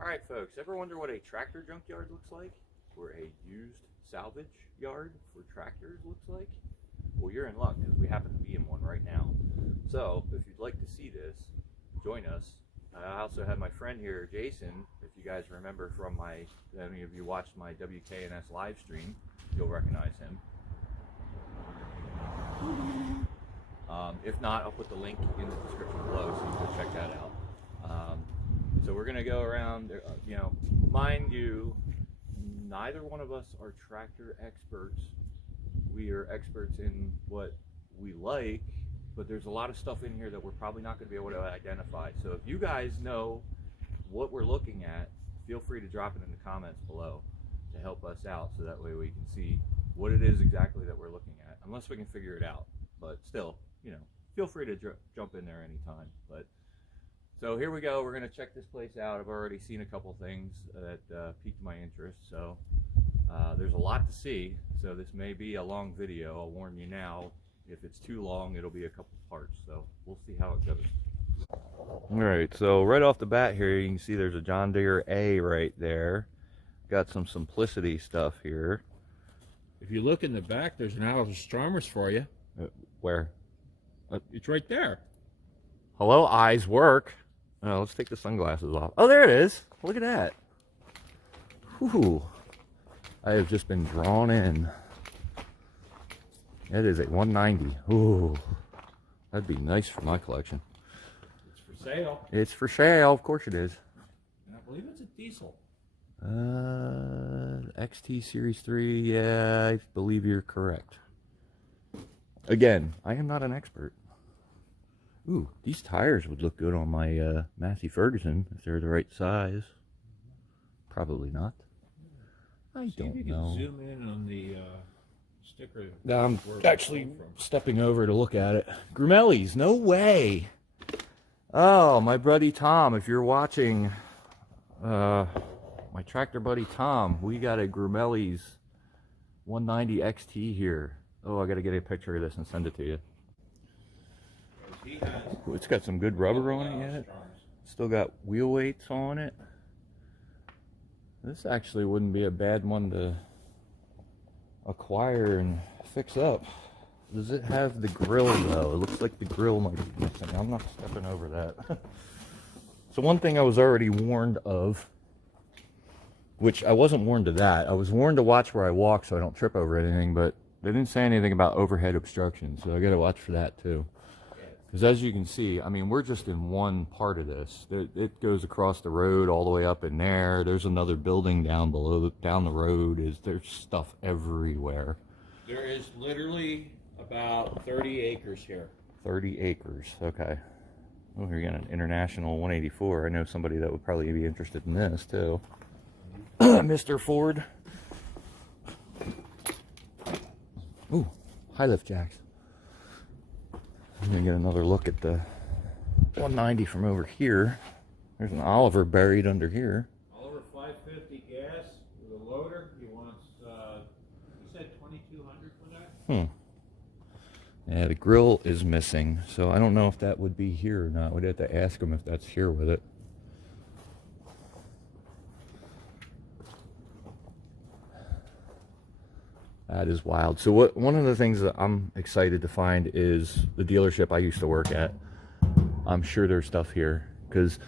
Alright folks, ever wonder what a tractor junkyard looks like? Or a used salvage yard for tractors looks like? Well, you're in luck because we happen to be in one right now. So, if you'd like to see this, join us. I also have my friend here, Jason. If you guys remember from any of you watched my WKNS live stream, you'll recognize him. If not, I'll put the link in the description below so you can go check that out. So we're going to go around, mind you, neither one of us are tractor experts. We are experts in what we like, but there's a lot of stuff in here that we're probably not going to be able to identify. So if you guys know what we're looking at, feel free to drop it in the comments below to help us out so that way we can see what it is exactly that we're looking at, unless we can figure it out. But still, feel free to jump in there anytime. So here we go. We're going to check this place out. I've already seen a couple things that piqued my interest. So there's a lot to see. So this may be a long video. I'll warn you now. If it's too long, it'll be a couple parts. So we'll see how it goes. All right. So right off the bat here, you can see there's a John Deere A right there. Got some Simplicity stuff here. If you look in the back, there's an Alice Stromers for you. Where? It's right there. Hello, eyes work. Oh, let's take the sunglasses off. Oh, there it is. Look at that. Whew. I have just been drawn in. That is a 190. Ooh, that'd be nice for my collection. It's for sale. It's for sale. Of course it is. And I believe it's a diesel. XT Series 3. Yeah, I believe you're correct. Again, I am not an expert. Ooh, these tires would look good on my Massey Ferguson if they're the right size. Probably not. I don't know. Zoom in on the sticker. I'm actually stepping over to look at it. Grumelli's, no way. Oh, my buddy Tom, if you're watching, my tractor buddy Tom, we got a Grumelli's 190 XT here. Oh, I got to get a picture of this and send it to you. Ooh, it's got some good rubber on it yet. Still got wheel weights on it. This actually wouldn't be a bad one to acquire and fix up. Does it have the grill though? It looks like the grill might be missing. I'm not stepping over that. So one thing I was already warned of, which I wasn't warned of that. I was warned to watch where I walk so I don't trip over anything, but they didn't say anything about overhead obstruction, so I got to watch for that too. Because as you can see, I mean, we're just in one part of this. It goes across the road all the way up in there. There's another building down below, down the road. There's stuff everywhere. There is literally about 30 acres here. 30 acres, okay. Oh, here you got an International 184. I know somebody that would probably be interested in this too. Mr. Ford. Ooh, high lift jacks. I'm gonna get another look at the 190 from over here. There's an Oliver buried under here. Oliver 550 gas with a loader. He wants, he said 2,200 for that. Yeah, the grill is missing, so I don't know if that would be here or not. We'd have to ask him if that's here with it. That is wild. So one of the things that I'm excited to find is the dealership I used to work at. I'm sure there's stuff here because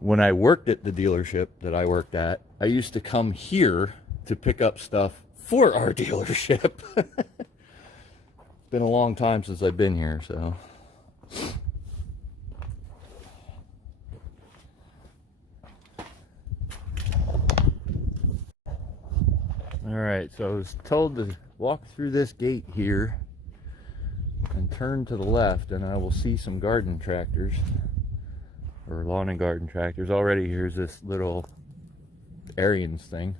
when I worked at the dealership that I worked at, I used to come here to pick up stuff for our dealership. It's been a long time since I've been here, so. Alright, so I was told to walk through this gate here and turn to the left and I will see some garden tractors or lawn and garden tractors. Already here's this little Arians thing.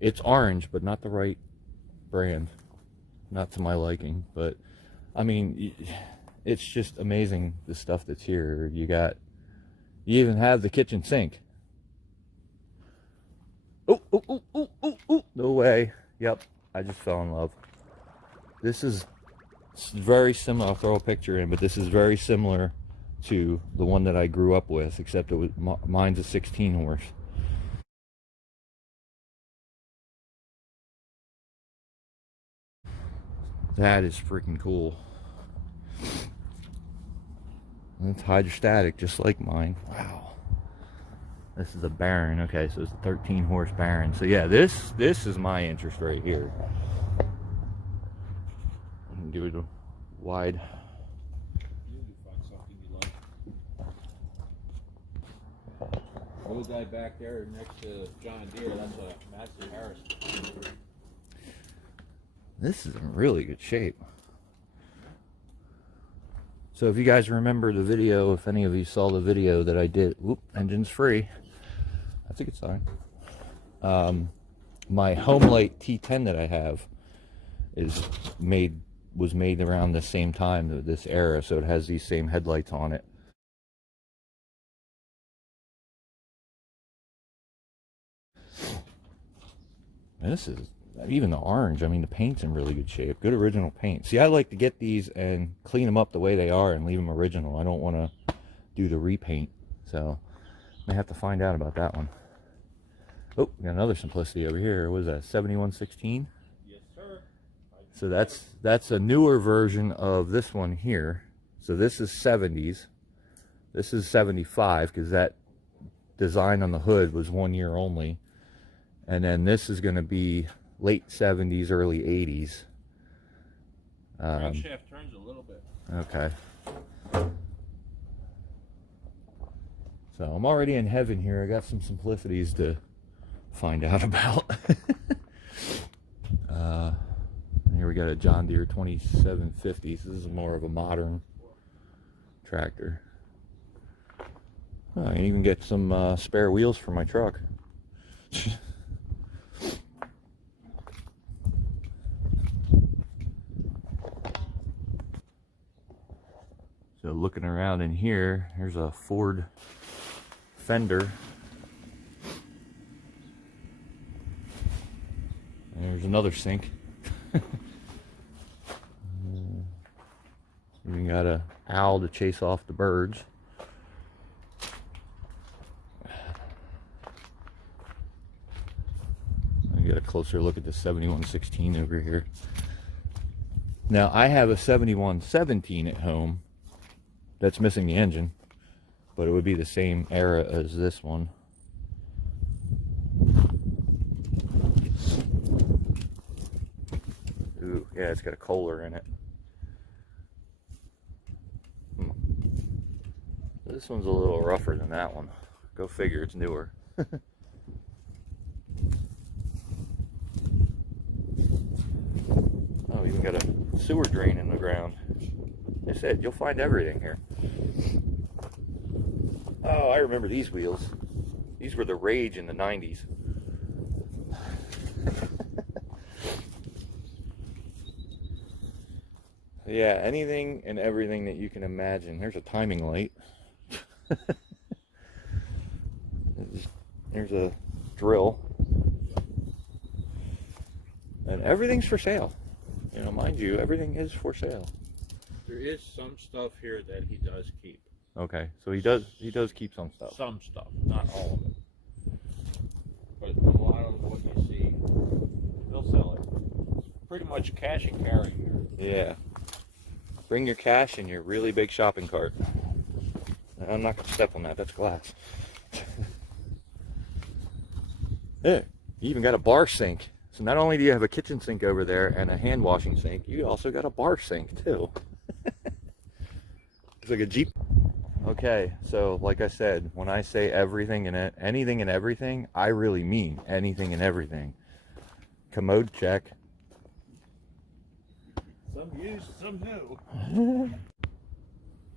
It's orange but not the right brand, not to my liking, but I mean it's just amazing the stuff that's here. You even have the kitchen sink. Oh, no way. Yep, I just fell in love. This is very similar. I'll throw a picture in, but this is very similar to the one that I grew up with, except it was mine's a 16 horse. That is freaking cool. And it's hydrostatic, just like mine. Wow. This is a Baron. Okay, so it's a 13 horse Baron. So yeah, this is my interest right here. I can give it a wide. You find something you like. Little guy back there next to John Deere, that's a Massey Harris. This is in really good shape. So if you guys remember the video, if any of you saw the video that I did, whoop, engine's free. That's a good sign. My Homelight T10 that I have was made around the same time, this era, so it has these same headlights on it. And this is, even the orange, I mean, the paint's in really good shape. Good original paint. See, I like to get these and clean them up the way they are and leave them original. I don't want to do the repaint. So, I may have to find out about that one. Oh, we got another Simplicity over here. What is that, 7116? Yes, sir. So that's a newer version of this one here. So this is 70s. This is 75, because that design on the hood was 1 year only. And then this is going to be late 70s, early 80s. Crankshaft turns a little bit. Okay. So I'm already in heaven here. I got some Simplicities to find out about. Here we got a John Deere 2750. So this is more of a modern tractor. Oh, I can even get some spare wheels for my truck. So looking around in here, there's a Ford fender. There's another sink. Even got a owl to chase off the birds. I get a closer look at the 7116 over here. Now I have a 7117 at home that's missing the engine, but it would be the same era as this one. Ooh, yeah, it's got a Kohler in it. This one's a little rougher than that one. Go figure, it's newer. Oh, even got a sewer drain in the ground. I said, you'll find everything here. Oh, I remember these wheels. These were the rage in the 90s. Yeah, anything and everything that you can imagine. There's a timing light. There's a drill. And everything's for sale. You know, mind you, everything is for sale. There is some stuff here that he does keep. Okay, so he does keep some stuff. Some stuff, not all of it. But a lot of what you see, they'll sell it. It's pretty much cash and carry here. Yeah. Bring your cash in your really big shopping cart. I'm not going to step on that, that's glass. Yeah, you even got a bar sink. So not only do you have a kitchen sink over there and a hand washing sink, you also got a bar sink too. It's like a Jeep. Okay, so like I said, when I say everything and anything and everything, I really mean anything and everything. Commode check. Some used, some new.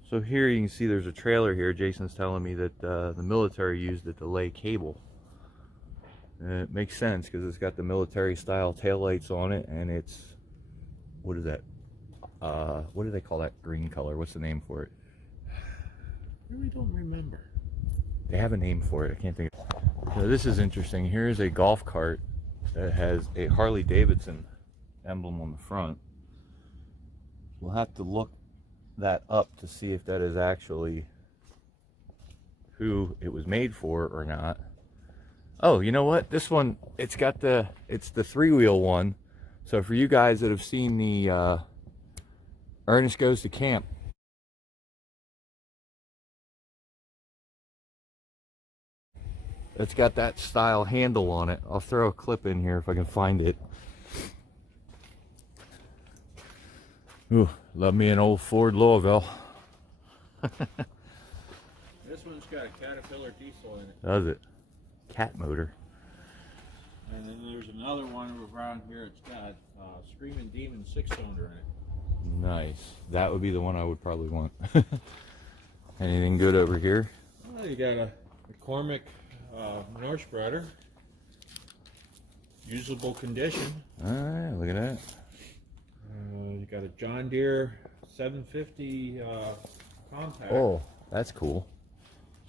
So here you can see there's a trailer here. Jason's telling me that the military used it to lay cable. And it makes sense because it's got the military style taillights on it, and it's, what is that? What do they call that green color? What's the name for it? I really don't remember. They have a name for it. I can't think of it. So this is interesting. Here's a golf cart that has a Harley Davidson emblem on the front. We'll have to look that up to see if that is actually who it was made for or not. Oh, you know what? This one, it's the 3-wheel one. So for you guys that have seen the Ernest Goes to Camp, it's got that style handle on it. I'll throw a clip in here if I can find it. Ooh, love me an old Ford Louisville. This one's got a Caterpillar diesel in it. Does it? Cat motor. And then there's another one around here. It's got Screaming Demon 6-cylinder in it. Nice. That would be the one I would probably want. Anything good over here? Well, you got a McCormick North spreader. Usable condition. Alright, look at that. You got a John Deere 750 compact. Oh, that's cool.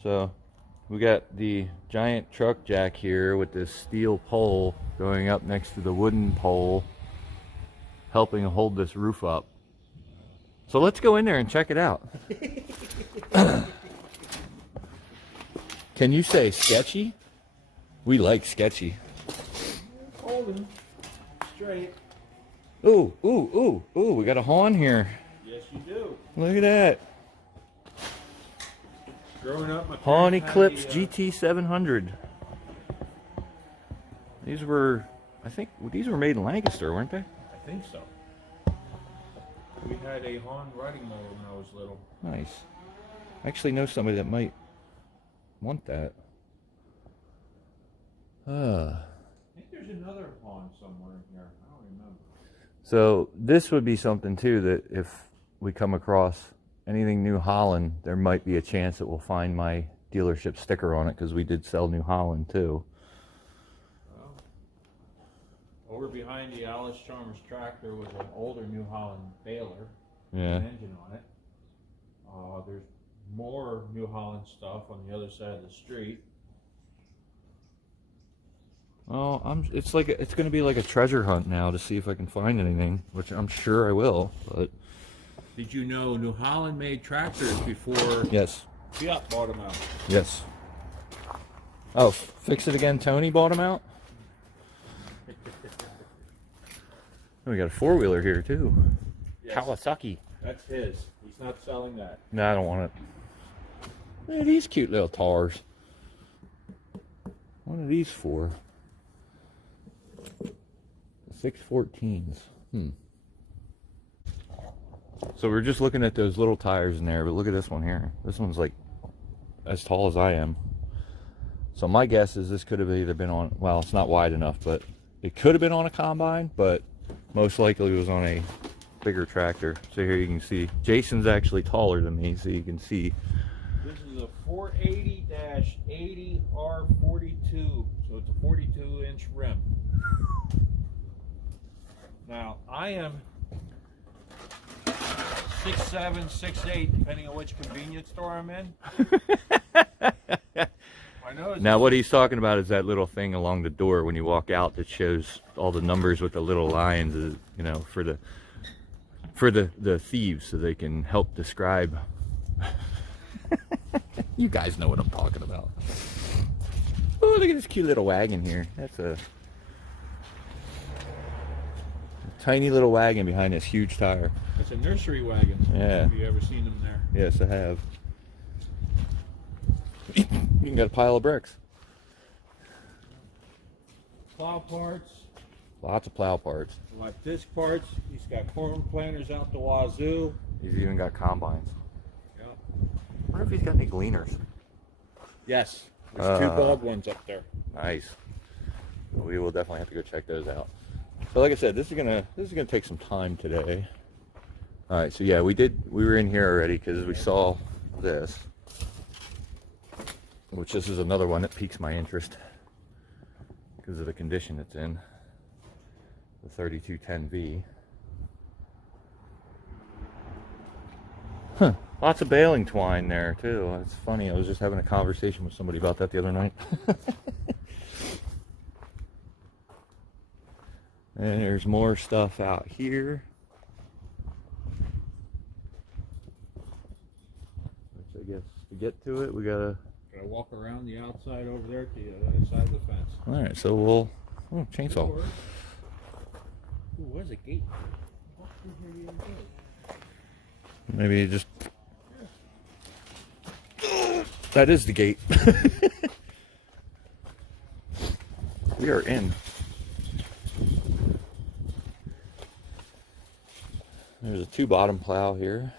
So we got the giant truck jack here with this steel pole going up next to the wooden pole, helping hold this roof up. So let's go in there and check it out. Can you say sketchy? We like sketchy. Holding straight. Ooh, ooh, ooh, ooh, we got a Hawn here. Yes, you do. Look at that. Growing up, my Hawn parents had Eclipse the, GT 700. These were, I think, these were made in Lancaster, weren't they? I think so. We had a Hawn riding mower when I was little. Nice. I actually know somebody that might want that. I think there's another Hawn somewhere in here. I don't remember. So this would be something too that if we come across anything New Holland, there might be a chance that we'll find my dealership sticker on it because we did sell New Holland too. Well, over behind the Alice Chalmers tractor was an older New Holland baler. Yeah. An engine on it. There's more New Holland stuff on the other side of the street. Well, it's going to be like a treasure hunt now to see if I can find anything, which I'm sure I will. But Did you know New Holland made tractors before yes, Fiat bought them out? yes. Oh, Fix It Again. Tony bought them out. Oh, we got a 4-wheeler here too. Yes. Kawasaki. That's his. He's not selling that. No, I don't want it. Look at these cute little tars. What are these for? 614s. So we're just looking at those little tires in there, but look at this one here. This one's like as tall as I am. So my guess is this could have either been on, well, it's not wide enough, but it could have been on a combine, but most likely it was on a bigger tractor. So here you can see Jason's actually taller than me, so you can see. This is a 480-80R42, so it's a 42-inch rim. Now, I am 6'7", 6'8", depending on which convenience store I'm in. Now what he's talking about is that little thing along the door when you walk out that shows all the numbers with the little lines, you know, for the thieves, so they can help describe. You guys know what I'm talking about. Oh, look at this cute little wagon here. That's a tiny little wagon behind this huge tire. It's a Nursery Wagon. Yeah. Have you ever seen them there? Yes, I have. You can get a pile of bricks. Plow parts. Lots of plow parts. Like disc parts. He's got corn planters out the wazoo. He's even got combines. Yep. I wonder if he's got any gleaners. Yes. There's 2 Baldwins up there. Nice. We will definitely have to go check those out. So like I said, this is gonna take some time today. All right, so yeah, we were in here already because we saw this, which this is another one that piques my interest because of the condition it's in, the 3210V. Huh, lots of baling twine there too. That's funny, I was just having a conversation with somebody about that the other night. And there's more stuff out here. Which I guess to get to it, we gotta Gotta walk around the outside over there to the other side of the fence. All right, so we'll chainsaw. Ooh, where's the gate? Maybe just that is the gate. We are in. There's a 2-bottom plow here.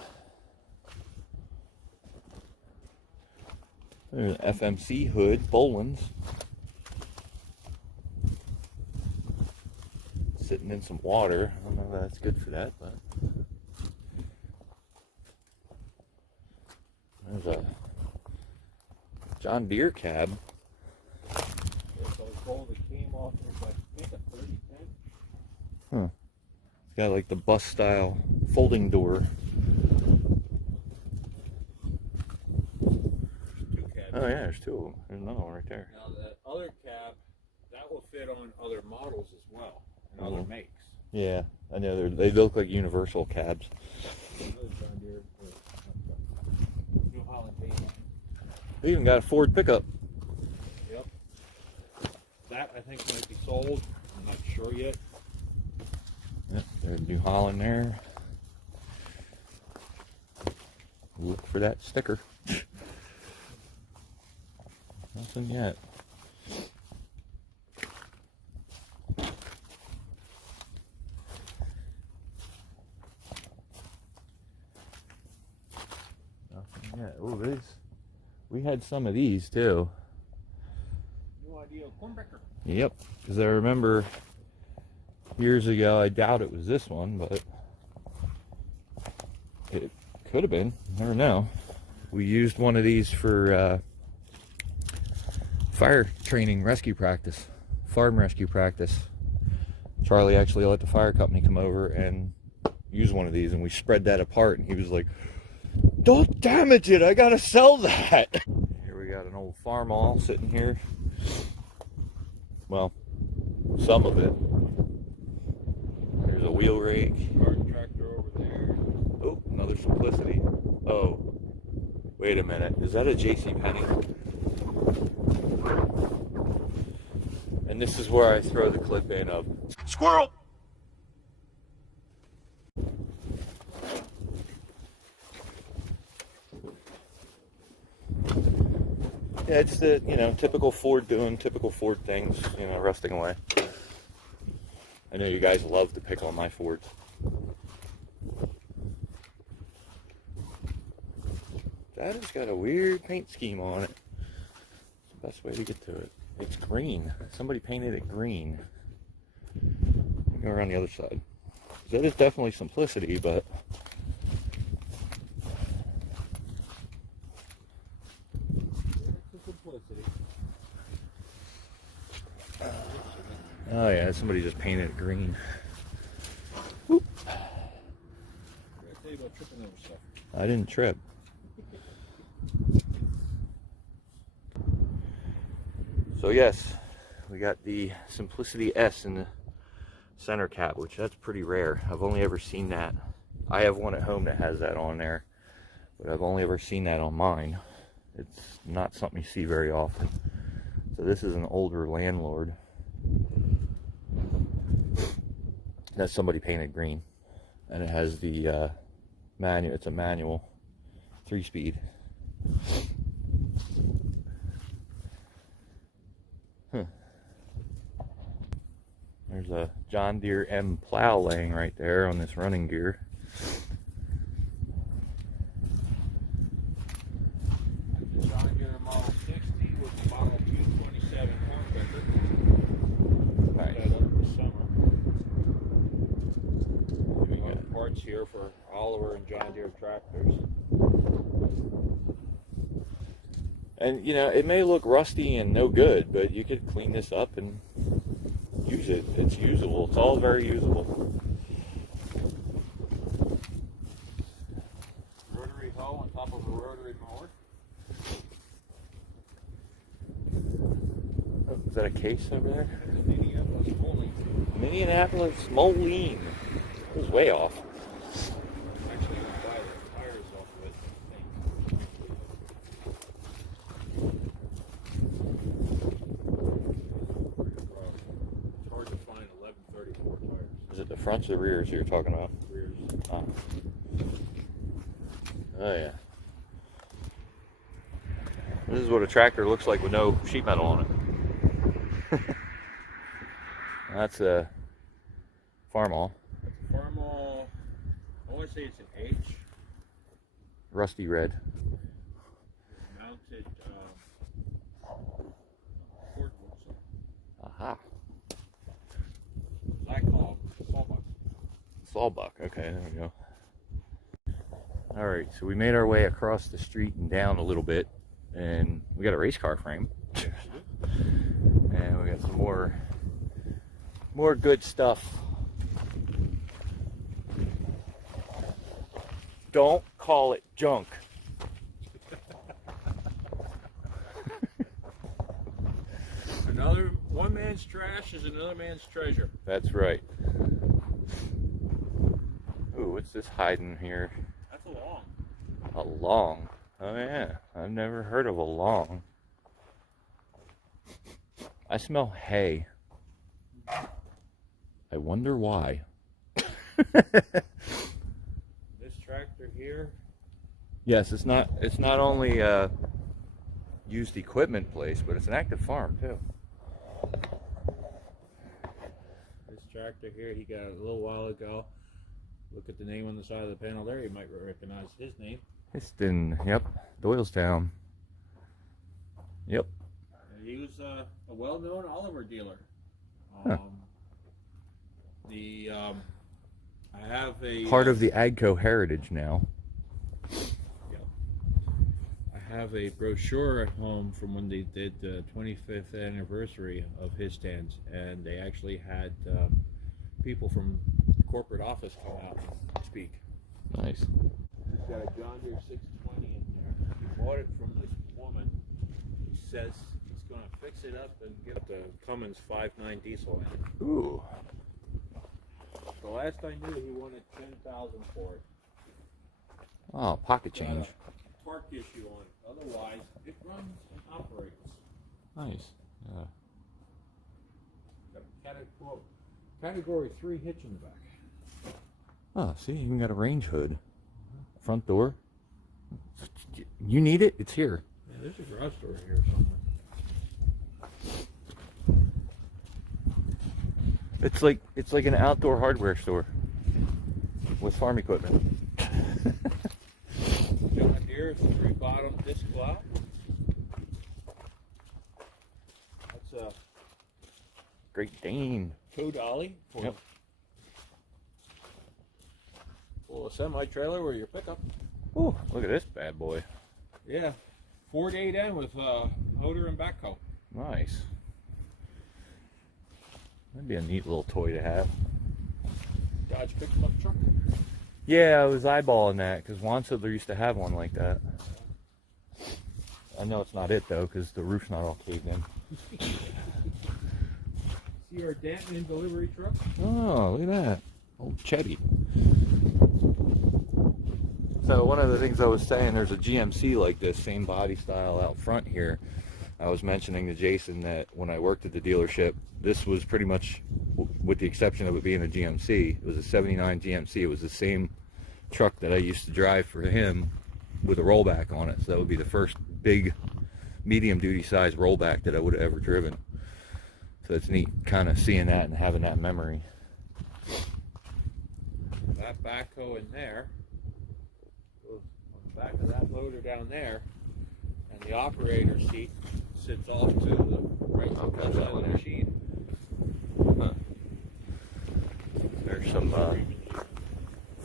There's an FMC hood, Baldwin's. Sitting in some water. I don't know if that's good for that, but there's a John Deere cab. So the goal that came off was like, I think a 3010. Huh. It's got like the bus style folding door. Two cabs. Oh yeah, there's 2 of them. There's another one right there. Now the other cab, that will fit on other models as well, and other makes. Yeah, I know they look like universal cabs. Another John Deere, New Holland paint. They even got a Ford pickup. Yep. That I think might be sold. I'm not sure yet. Yep, there's New Holland there. Look for that sticker. Nothing yet. Nothing yet. Oh, we had some of these too. New idea of cornbreaker. Yep, because I remember years ago, I doubt it was this one, but it could have been. Never know. We used one of these for fire training, rescue practice, farm rescue practice. Charlie actually let the fire company come over and use one of these, and we spread that apart, and he was like, "Don't damage it, I gotta sell that." Here we got an old farm awl sitting here. Well, some of it. There's a wheel rake. Garden tractor over there. Oh, another Simplicity. Oh, wait a minute. Is that a JCPenney? And this is where I throw the clip in of squirrel. Yeah, it's the, typical Ford doing typical Ford things, rusting away. I know you guys love to pick on my Fords. That has got a weird paint scheme on it. It's the best way to get to it. It's green. Somebody painted it green. Let me go around the other side. That is definitely Simplicity, but oh yeah, somebody just painted it green. Whoop. I tell you about tripping over stuff. I didn't trip. So yes, we got the Simplicity S in the center cap, which that's pretty rare. I've only ever seen that. I have one at home that has that on there, but I've only ever seen that on mine. It's not something you see very often. So this is an older landlord that somebody painted green, and it has the manual. It's a manual 3-speed. There's a John Deere M plow laying right there on this running gear. John Deere Model 60 with the Model 227 cornbreaker. Nice. That up this summer. We got parts here for Oliver and John Deere tractors. And it may look rusty and no good, but you could clean this up and use it. It's usable. It's all very usable. Rotary hoe on top of a rotary mower. Oh, is that a case over there? That's a Minneapolis Moline. Minneapolis Moline. It was way off. Actually, I'm going to buy the tires off of it. fronts or rears you're talking about? Rears. Oh, oh yeah. This is what a tractor looks like with no sheet metal on it. That's a Farmall. Farmall, I want to say it's an H. Rusty red. Mounted Ford Wilson. Aha. I call them sawbuck. Sawbuck. Okay, there we go. All right, so we made our way across the street and down a little bit, and we got a race car frame. And we got some more good stuff. Don't call it junk. Another one man's trash is another man's treasure. That's right. Ooh, what's this hiding here? That's a long. A long. Oh yeah, I've never heard of a long. I smell hay. I wonder why. This tractor here. Yes, it's not only a used equipment place, but it's an active farm too. This tractor here, he got a little while ago. Look at the name on the side of the panel there. You might recognize his name. It's in, yep, Doylestown. Yep. And he was a well-known Oliver dealer. Huh. I have a Part of the Agco heritage now. I have a brochure at home from when they did the 25th anniversary of his stands, and they actually had people from the corporate office come out and speak. Nice. He's got a John Deere 620 in there. He bought it from this woman. He says he's going to fix it up and get the Cummins 5.9 diesel in it. Ooh. The last I knew, he wanted $10,000 for it. Oh, pocket Got change. a torque issue on it. Otherwise, it runs and operates. Nice. Yeah. Got a category 3 hitch in the back. Oh, see, you even got a range hood. Front door. You need it? It's here. Yeah, there's a garage door here somewhere. It's like an outdoor hardware store with farm equipment. John Deere 3-bottom disc plow. That's a Great Dane. tow dolly for Yep. pull a semi-trailer or your pickup. Ooh, look at this bad boy. Yeah, Ford 8N with motor and backhoe. Nice. That'd be a neat little toy to have. Dodge pickup truck. Yeah, I was eyeballing that because Wansedler used to have one like that. I know it's not it though because the roof's not all caved in. See our Danton delivery truck? Oh, look at that. Old Chevy. So one of the things I was saying, there's a GMC like this, same body style out front here. I was mentioning to Jason that when I worked at the dealership, this was pretty much, with the exception of it being a GMC, it was a 79 GMC. It was the same truck that I used to drive for him with a rollback on it. So that would be the first big medium duty size rollback that I would have ever driven. So it's neat kind of seeing that and having that memory. That backhoe in there goes on the back of that loader down there, and the operator seat sits off to the right side of the machine. Huh. There's some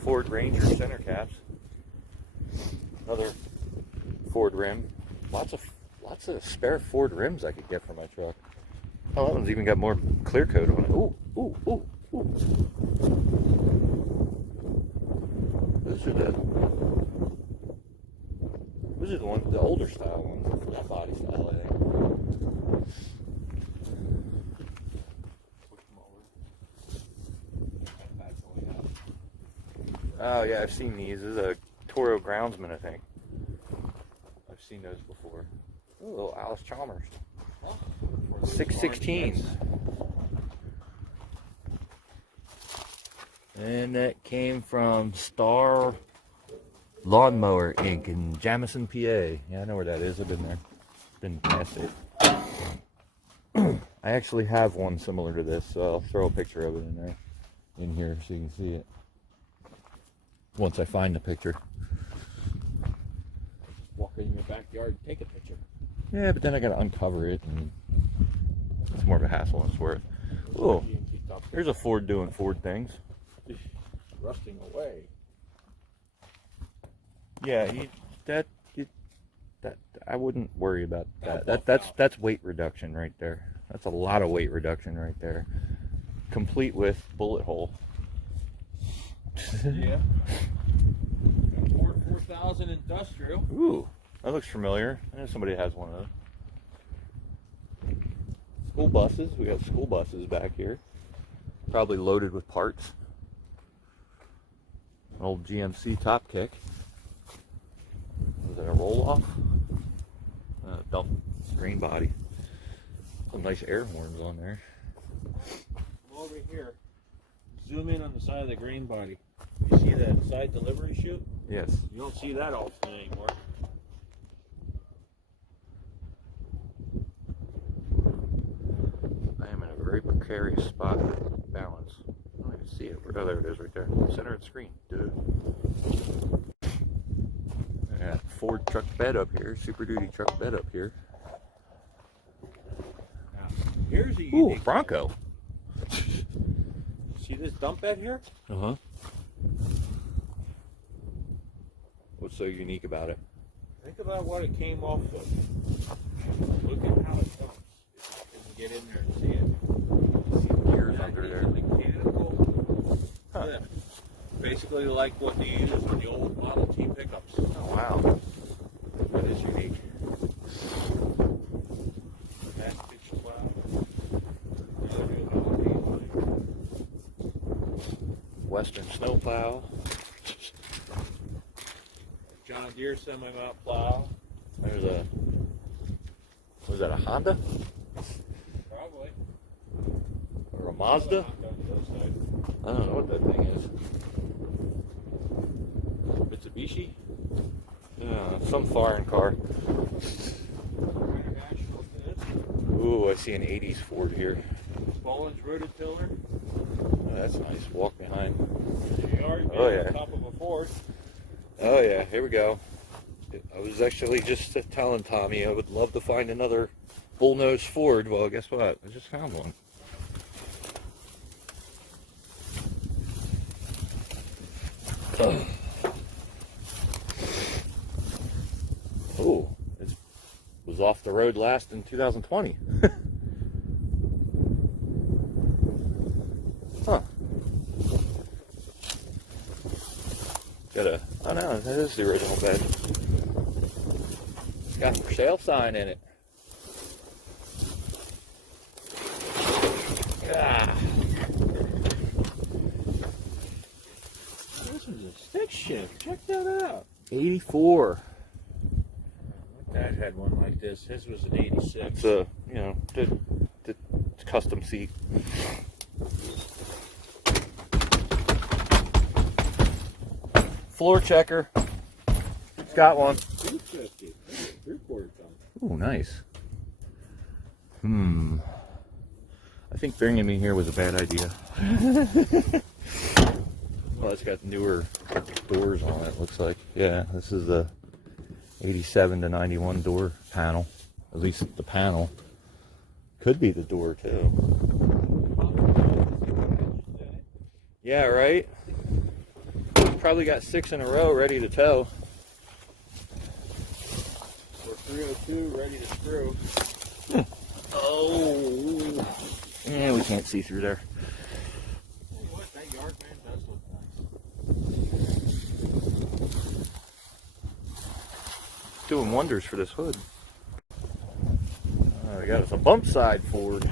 Ford Ranger center caps. Another Ford rim. Lots of spare Ford rims I could get for my truck. Oh, that one's even got more clear coat on it. Ooh, ooh, ooh, ooh. Those are the older style ones for that body style, I think. Oh yeah, I've seen these. This is a Toro Groundsman, I think. I've seen those before. Ooh, little Alice Chalmers. 616s. And that came from Star Lawnmower Inc. in Jamison, PA. Yeah, I know where that is. I've been there. Been past it. I actually have one similar to this, so I'll throw a picture of it in here so you can see it. Once I find the picture. Walk in your backyard and take a picture. Yeah, but then I gotta uncover it, and it's more of a hassle than it's worth. Oh, here's a Ford doing Ford things. Rusting away. Yeah, that I wouldn't worry about that. That's weight reduction right there. That's a lot of weight reduction right there. Complete with bullet hole. Yeah. Ford 4000 Industrial. Ooh, that looks familiar. I know somebody has one of those. School buses. We got school buses back here. Probably loaded with parts. An old GMC top kick. Was it a roll-off? Dump green body. Some nice air horns on there. Over here. Zoom in on the side of the green body. You see that side delivery chute? Yes. You don't see that often anymore. I am in a very precarious spot to balance. I don't even see it. Oh, there it is right there. Center of the screen. Dude. I got Ford truck bed up here. Super Duty truck bed up here. Now, here's a Ooh, unique Bronco. See this dump bed here? Uh-huh. What's so unique about it? Think about what it came off of. Look at how it dumps. If you can get in there and see it. See the gears That under is there. a mechanical Huh. lift. Basically like what they use on the old Model T pickups. Oh, wow. That is unique. That pitch plow. Western snowplow. John Deere semi-mount plow. There's a, was that a Honda? Probably. Or a Mazda? I don't know what that thing is. Mitsubishi? Some foreign car. Ooh, I see an 80s Ford here. Baldwin's rooted tiller. Oh, that's nice. Walk behind. Oh yeah. On top of a Ford. Oh yeah, here we go. I was actually just telling Tommy I would love to find another bull-nosed Ford. Well, guess what? I just found one. Oh, it was off the road last in 2020. Huh. Got a, oh no, that is the original bed. It's got a for sale sign in it. Ah. This is a stick shift. Check that out. 84. My dad had one like this. His was an 86. It's a, you know, the custom seat. Floor checker. It's got one. 250. 3/4 ton. Ooh, nice. I think bringing me here was a bad idea. Well, it's got newer doors on it, looks like. Yeah, this is the 87 to 91 door panel. At least the panel. Could be the door, too. Yeah, right? Probably got 6 in a row ready to tow. Or 302 ready to screw. Oh. Yeah, we can't see through there. Tell you what, that yard man does look nice. Doing wonders for this hood. We got us a bump side Ford.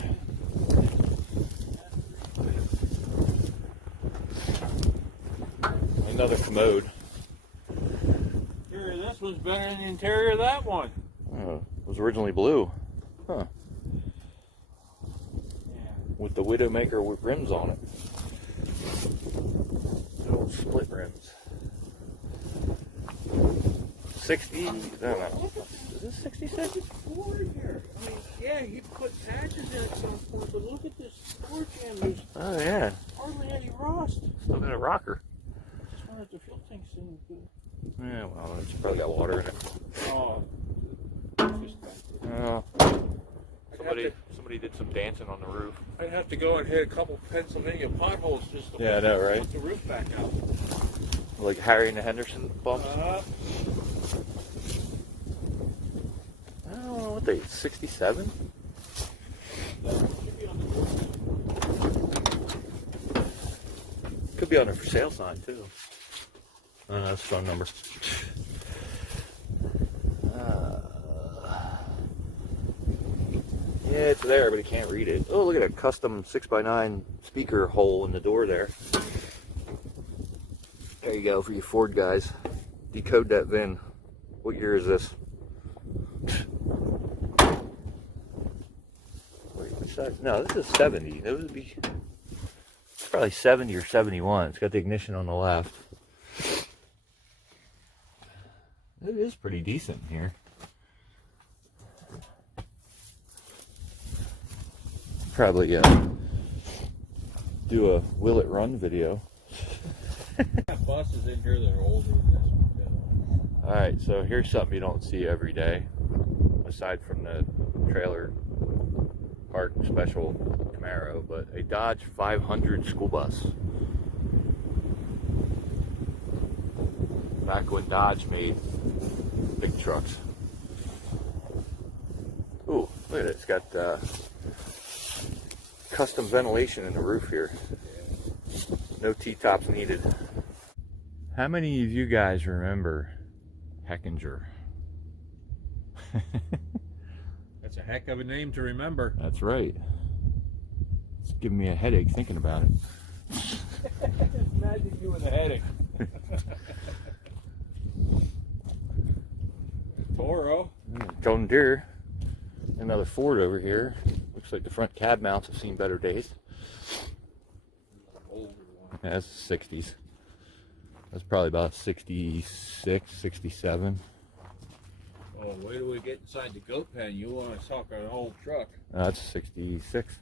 Another commode. Here, this one's better than the interior of that one. Oh, it was originally blue. Huh. Yeah. With the Widowmaker with rims on it. old split rims. 60, no, is this 66? It's board here. I mean, yeah, he put patches in at some point, but look at this door jam. There's Oh yeah, hardly any rust. still got a rocker. Just wonder if the fuel tank's in good. Yeah, well, it's probably got water in it. Oh, Somebody did some dancing on the roof. I'd have to go and hit a couple Pennsylvania potholes just to Yeah, I know, right? put the roof back out. Like Harry and the Henderson bumps. I don't know what they 67. Could be on a for sale sign too. Oh, that's a phone number. Yeah, it's there, but he can't read it. Oh, look at a custom 6x9 speaker hole in the door there. There you go for you Ford guys. Decode that VIN. What year is this? Wait, which side? No, this is 70. That would be it's probably 70 or 71. It's got the ignition on the left. It is pretty decent here. Probably do a will it run video. Got buses in here that are older than this one. Alright, so here's something you don't see every day, aside from the trailer park special Camaro, but a Dodge 500 school bus. Back when Dodge made big trucks. Ooh, look at it, it's got custom ventilation in the roof here. No T-tops needed. How many of you guys remember Heckinger? That's a heck of a name to remember. That's right. It's giving me a headache thinking about it. Imagine you with a headache. Toro. John Deere. Another Ford over here. Looks like the front cab mounts have seen better days. Yeah, that's the 60s. That's probably about 66, 67. Oh, wait till we get inside the goat pen. You want to talk an old truck. That's 66.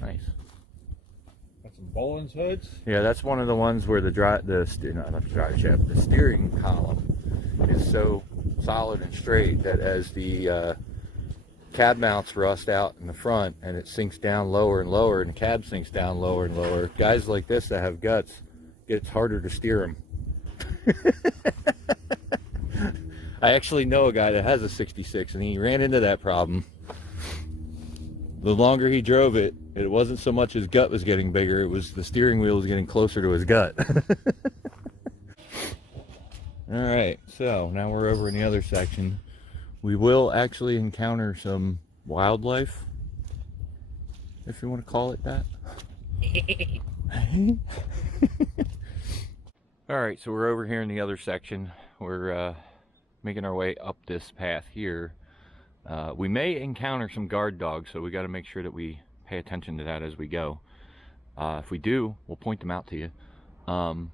Nice. Got some Baldwin's hoods. Yeah, that's one of the ones where the steering column is so solid and straight that as the cab mounts rust out in the front and it sinks down lower and lower and the cab sinks down lower and lower, guys like this that have guts, it's harder to steer them. I actually know a guy that has a 66 and he ran into that problem. The longer he drove it, it wasn't so much his gut was getting bigger, it was the steering wheel was getting closer to his gut. Alright, so now we're over in the other section. We will actually encounter some wildlife, if you want to call it that. Alright, so we're over here in the other section. We're making our way up this path here. We may encounter some guard dogs, so we got to make sure that we pay attention to that as we go. If we do, we'll point them out to you. And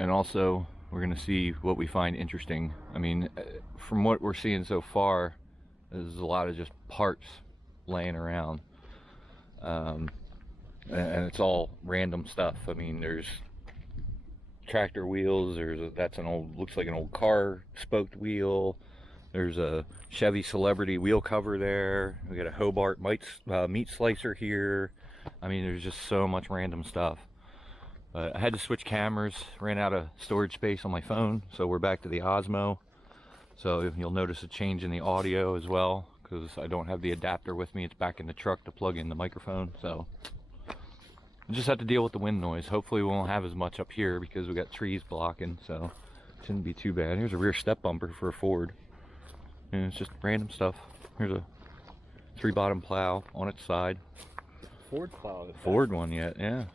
also, we're going to see what we find interesting. I mean, from what we're seeing so far, there's a lot of just parts laying around. And it's all random stuff. I mean, there's tractor wheels, that's an old, looks like an old car spoked wheel. There's a Chevy Celebrity wheel cover there. We got a Hobart meat slicer here. I mean, there's just so much random stuff. But I had to switch cameras, ran out of storage space on my phone, so we're back to the Osmo. So you'll notice a change in the audio as well, because I don't have the adapter with me. It's back in the truck to plug in the microphone. So I just have to deal with the wind noise. Hopefully we won't have as much up here because we got trees blocking, so it shouldn't be too bad. Here's a rear step bumper for a Ford. And it's just random stuff. Here's a 3-bottom plow on its side. Ford plow. Ford one yet, yeah.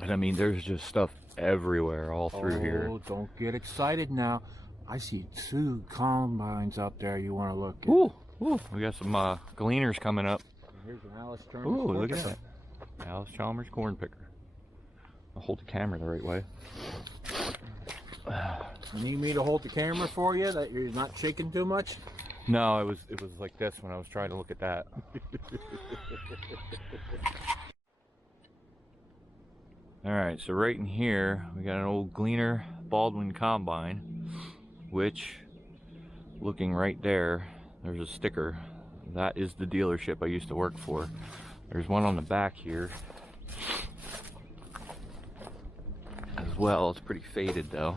And I mean, there's just stuff everywhere all through here. Oh, don't get excited now. I see 2 combines up there you want to look at. Ooh, ooh. We got some Gleaners coming up. Here's an Alice Chalmers. Ooh, look at that. Alice Chalmers corn picker. I'll hold the camera the right way. You need me to hold the camera for you, that you're not shaking too much? No, it was like this when I was trying to look at that. Alright, so right in here we got an old Gleaner Baldwin combine, which, looking right there, there's a sticker. That is the dealership I used to work for. There's one on the back here as well. It's pretty faded though.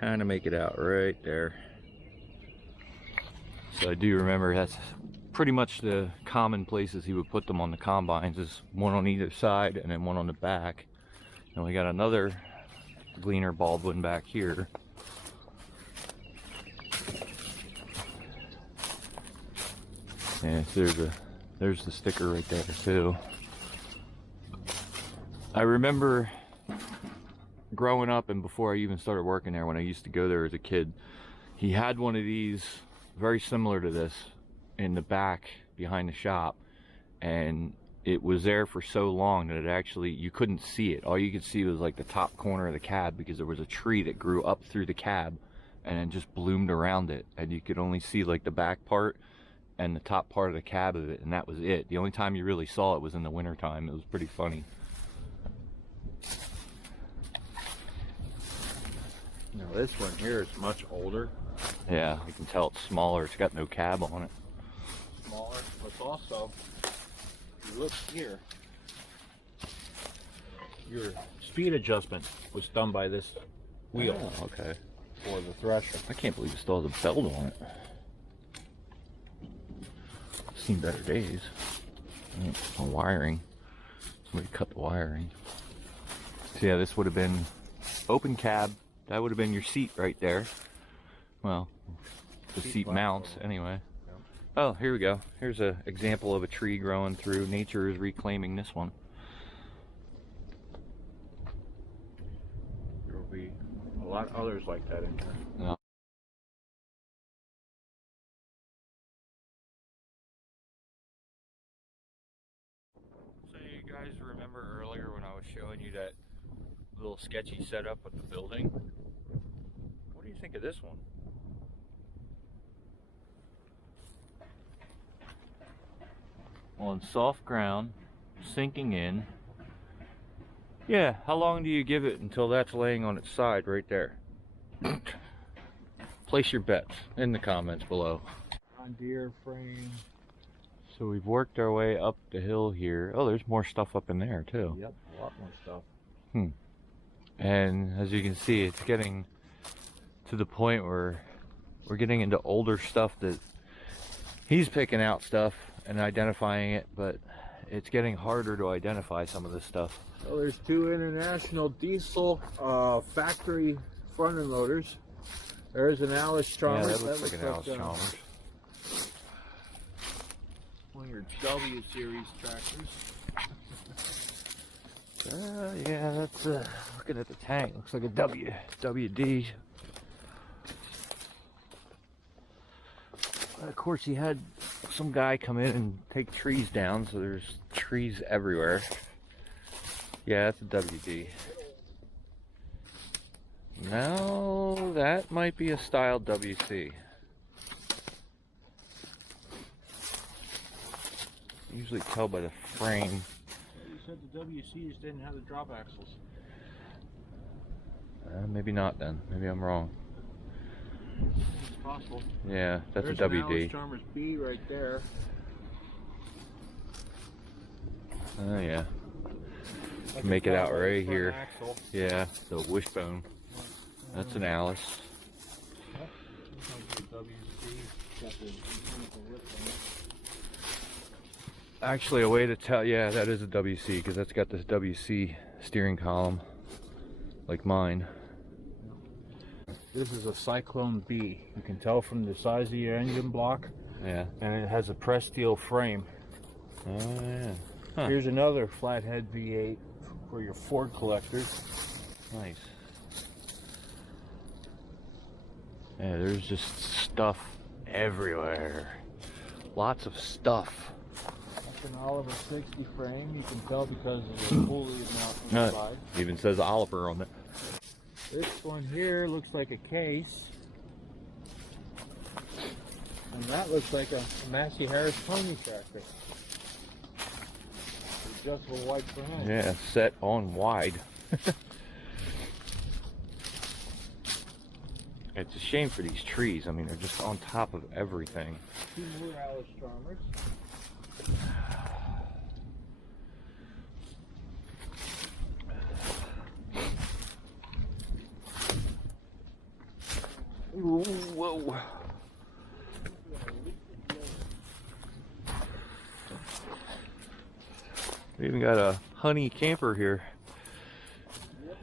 Kind of make it out right there. So I do remember that's pretty much the common places he would put them on the combines, is one on either side and then one on the back. And we got another Gleaner Baldwin back here. And there's the sticker right there too. I remember growing up and before I even started working there, when I used to go there as a kid, he had one of these very similar to this in the back behind the shop, and it was there for so long that it actually, you couldn't see it. All you could see was like the top corner of the cab, because there was a tree that grew up through the cab and then just bloomed around it, and you could only see like the back part and the top part of the cab of it, and that was it. The only time you really saw it was in the winter time. It was pretty funny. Now this one here is much older. Yeah, you can tell it's smaller. It's got no cab on it. Smaller, but also, if you look here, your speed adjustment was done by this wheel. Oh, okay. For the thresher. I can't believe it still has a belt on it. Seen better days. On wiring. Somebody cut the wiring. So yeah, this would have been open cab. That would have been your seat right there. Well, the seat mounts anyway. Yep. Oh, here we go. Here's an example of a tree growing through. Nature is reclaiming this one. There will be a lot of others like that in here. No. So you guys remember earlier when I was showing you that little sketchy setup with the building? What do you think of this one? On soft ground, sinking in. Yeah, how long do you give it until that's laying on its side right there? Place your bets in the comments below. On Deere frame. So we've worked our way up the hill here. Oh, there's more stuff up in there too. Yep, a lot more stuff. And as you can see, it's getting to the point where we're getting into older stuff that he's picking out stuff and identifying it, but it's getting harder to identify some of this stuff. So there's two International Diesel factory front end loaders. There's an Alice Chalmers. Yeah, that looks like an Alice Chalmers. One of your W series tractors. Yeah, that's looking at the tank. Looks like a WD. Of course, he had some guy come in and take trees down, so there's trees everywhere. Yeah, that's a WD. Now, that might be a style WC. Usually tell by the frame. You said the WCs didn't have the drop axles. Maybe not then. Maybe I'm wrong. It's possible. Yeah, that's There's a an WD. Alice Chalmers B right there. Oh yeah. Like Make a it out front right here. Axle. Yeah, the wishbone. That's an Alice. Actually, a way to tell, yeah, that is a WC, because that's got this WC steering column, like mine. This is a Cyclone B. You can tell from the size of your engine block, Yeah. and it has a pressed steel frame. Oh yeah. Huh. Here's another flathead V8 for your Ford collectors. Nice. Yeah, there's just stuff everywhere. Lots of stuff. It's an Oliver 60 frame. You can tell because of the pulley mounted on the side. Even says Oliver on it. This one here looks like a case. And that looks like a Massey Harris pony tractor. Adjustable wide frame. Yeah, set on wide. It's a shame for these trees. I mean, they're just on top of everything. 2 more Alice Stormers. Ooh, whoa. We even got a honey camper here. Yep.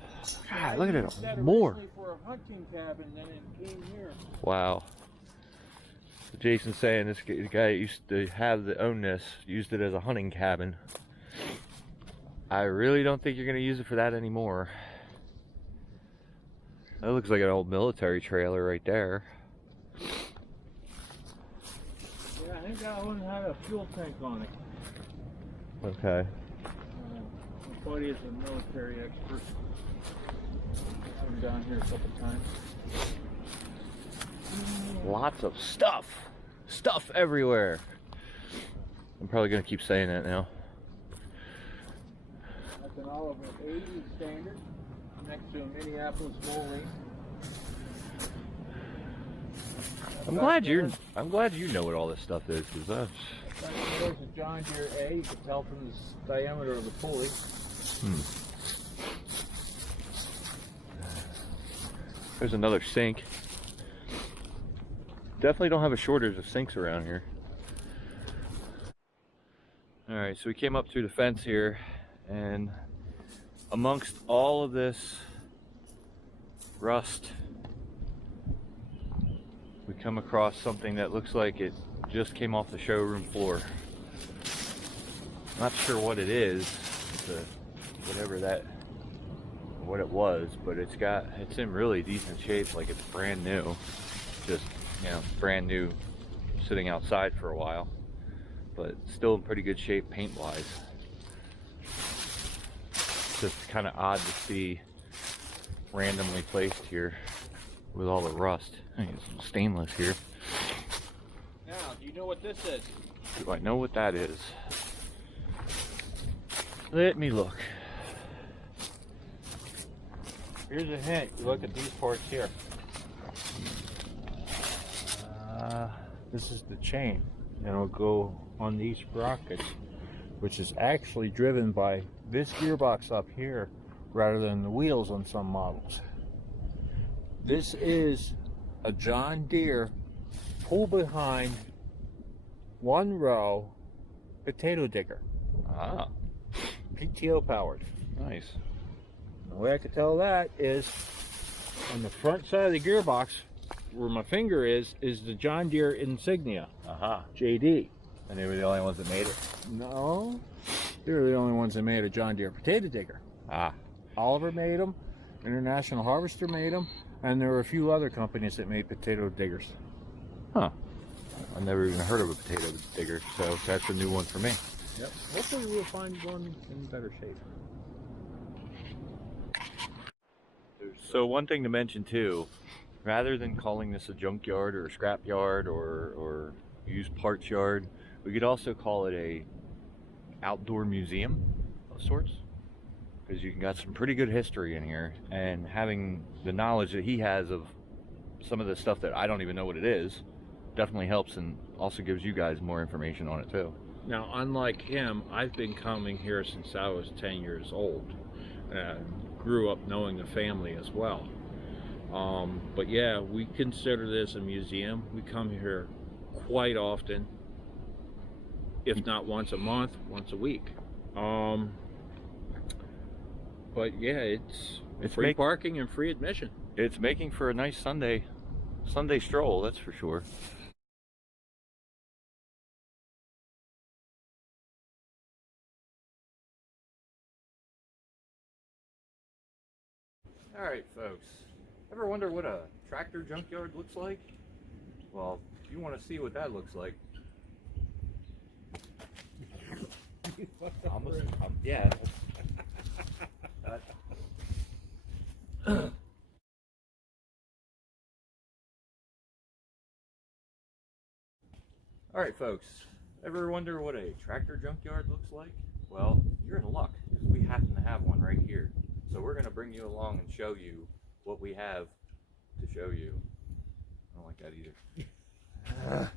God, look at it. That More. originally for a hunting cabin, then it came here. Wow. Jason's saying this guy used to own this, used it as a hunting cabin. I really don't think you're going to use it for that anymore. That looks like an old military trailer right there. Yeah, I think that one had a fuel tank on it. Okay. My buddy is a military expert. I've been down here a couple times. Lots of stuff. Stuff everywhere. I'm probably going to keep saying that now. That's an Oliver 80 standard next to a Minneapolis Moline. I'm glad you know what all this stuff is, because There's a John Deere A. You can tell from the diameter of the pulley. There's another sink. Definitely don't have a shortage of sinks around here. Alright, so we came up through the fence here, and amongst all of this rust, we come across something that looks like it just came off the showroom floor. Not sure what it is, whatever what it was, but it's in really decent shape, like it's brand new. Just, you know, brand new, sitting outside for a while, but still in pretty good shape paint wise. Just kind of odd to see randomly placed here with all the rust. I think it's stainless here. Now, do you know what this is? Do I know what that is? Let me look. Here's a hint. You look at these parts here. This is the chain, and it'll go on these sprockets, which is actually driven by this gearbox up here rather than the wheels on some models. This is a John Deere pull behind 1 row potato digger. Ah, PTO powered. nice. The way I could tell that is on the front side of the gearbox, where my finger is the John Deere insignia. Aha. JD. And they were the only ones that made it? No, they were the only ones that made a John Deere potato digger. Ah. Oliver made them, International Harvester made them, and there were a few other companies that made potato diggers. Huh. I've never even heard of a potato digger, so that's a new one for me. Yep. Hopefully we'll find one in better shape. So one thing to mention too, rather than calling this a junkyard or a scrap yard or used parts yard, we could also call it a outdoor museum of sorts, because you got some pretty good history in here, and having the knowledge that he has of some of the stuff that I don't even know what it is definitely helps, and also gives you guys more information on it too. Now, unlike him, I've been coming here since I was 10 years old. Grew up knowing the family as well. But yeah, we consider this a museum. We come here quite often, if not once a month, once a week. But yeah, it's free parking and free admission. It's making for a nice Sunday stroll, that's for sure. Alright folks, ever wonder what a tractor junkyard looks like? Well, if you want to see what that looks like, Yeah. All right, folks. Ever wonder what a tractor junkyard looks like? Well, you're in luck because we happen to have one right here. So we're going to bring you along and show you what we have to show you. I don't like that either.